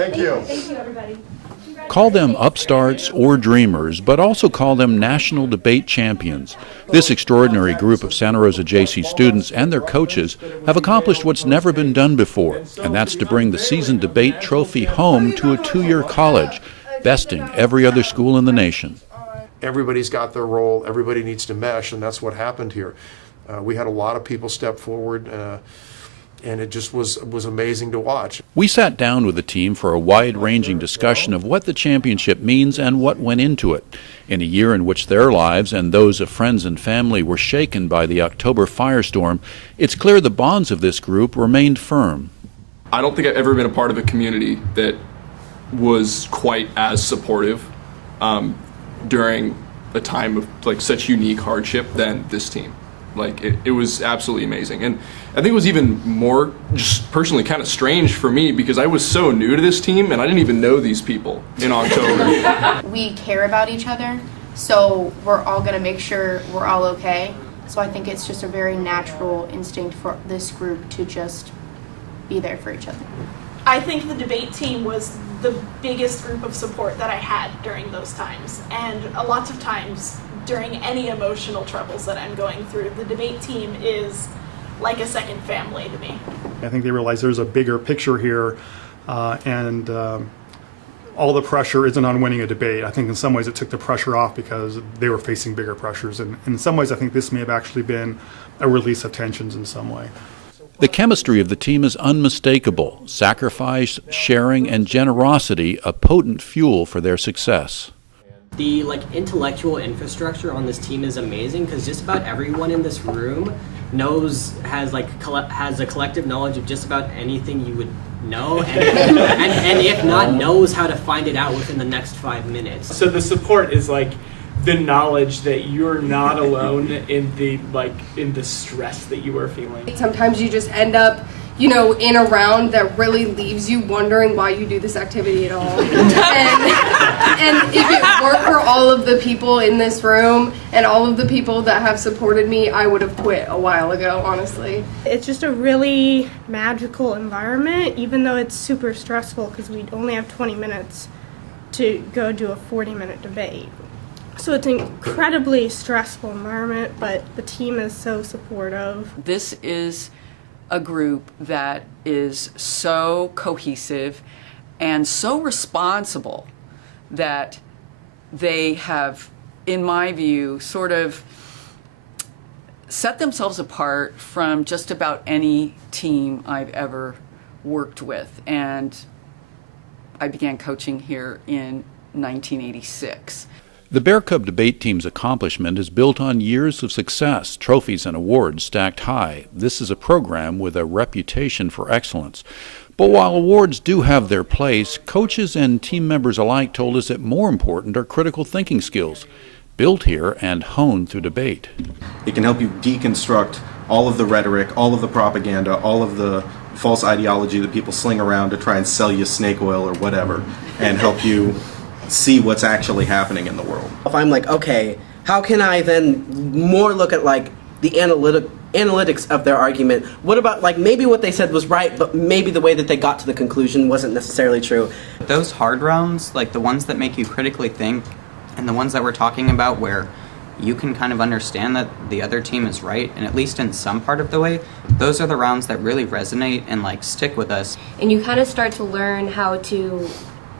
Thank you. Thank you, everybody. Call them upstarts or dreamers, but also call them national debate champions. This extraordinary group of Santa Rosa JC students and their coaches have accomplished what's never been done before, and that's to bring the season debate trophy home to a 2-year college, besting every other school in the nation. Everybody's got their role, everybody needs to mesh, and that's what happened here. We had a lot of people step forward, and it just was amazing to watch. We sat down with the team for a wide-ranging discussion of what the championship means and what went into it. In a year in which their lives and those of friends and family were shaken by the October firestorm, it's clear the bonds of this group remained firm. I don't think I've ever been a part of a community that was quite as supportive during a time of like such unique hardship than this team. Like it was absolutely amazing. And I think it was even more just personally kind of strange for me because I was so new to this team and I didn't even know these people in October. We care about each other, so we're all going to make sure we're all okay. So I think it's just a very natural instinct for this group to just be there for each other. I think the debate team was the biggest group of support that I had during those times. And lots of times during any emotional troubles that I'm going through, the debate team is like a second family to me. I think they realize there's a bigger picture here, and all the pressure isn't on winning a debate. I think in some ways it took the pressure off because they were facing bigger pressures. And in some ways I think this may have actually been a release of tensions in some way. The chemistry of the team is unmistakable. Sacrifice, sharing, and generosity a potent fuel for their success. The intellectual infrastructure on this team is amazing because just about everyone in this room has a collective knowledge of just about anything you would know, and if not, knows how to find it out within the next 5 minutes. So the support is the knowledge that you're not alone in the stress that you are feeling. Sometimes you just end up, in a round that really leaves you wondering why you do this activity at all. and if it weren't for all of the people in this room and all of the people that have supported me, I would have quit a while ago, honestly. It's just a really magical environment, even though it's super stressful because we only have 20 minutes to go do a 40-minute debate. So it's an incredibly stressful environment, but the team is so supportive. This is a group that is so cohesive and so responsible that they have, in my view, sort of set themselves apart from just about any team I've ever worked with. And I began coaching here in 1986. The Bear Cub debate team's accomplishment is built on years of success, trophies and awards stacked high. This is a program with a reputation for excellence. But while awards do have their place, coaches and team members alike told us that more important are critical thinking skills, built here and honed through debate. It can help you deconstruct all of the rhetoric, all of the propaganda, all of the false ideology that people sling around to try and sell you snake oil or whatever, and help you see what's actually happening in the world. If I'm okay, how can I then more look at the analytics of their argument? What about maybe what they said was right, but maybe the way that they got to the conclusion wasn't necessarily true? Those hard rounds, the ones that make you critically think, and the ones that we're talking about where you can kind of understand that the other team is right, and at least in some part of the way, those are the rounds that really resonate and stick with us. And you kind of start to learn how to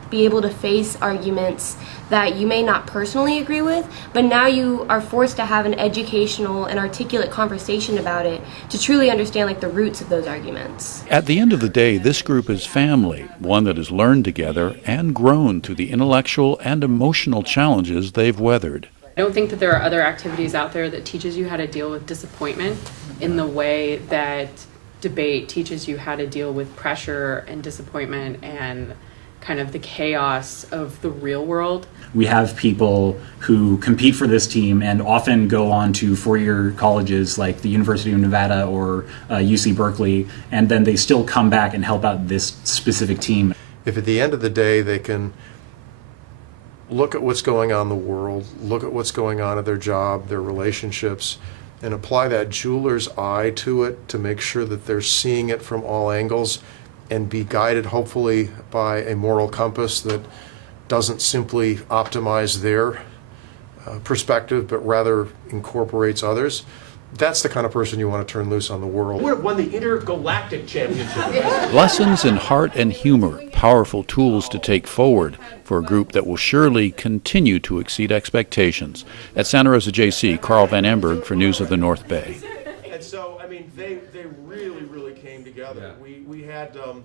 be able to face arguments that you may not personally agree with, but now you are forced to have an educational and articulate conversation about it to truly understand the roots of those arguments. At the end of the day, this group is family, one that has learned together and grown through the intellectual and emotional challenges they've weathered. I don't think that there are other activities out there that teaches you how to deal with disappointment in the way that debate teaches you how to deal with pressure and disappointment and kind of the chaos of the real world. We have people who compete for this team and often go on to four-year colleges like the University of Nevada or UC Berkeley, and then they still come back and help out this specific team. If at the end of the day they can look at what's going on in the world, look at what's going on at their job, their relationships, and apply that jeweler's eye to it to make sure that they're seeing it from all angles, and be guided hopefully by a moral compass that doesn't simply optimize their perspective, but rather incorporates others. That's the kind of person you want to turn loose on the world. Would have won the intergalactic championship. Lessons in heart and humor, powerful tools to take forward for a group that will surely continue to exceed expectations. At Santa Rosa JC, Carl Van Amberg for News of the North Bay. And so, I mean, they really, really came together. We had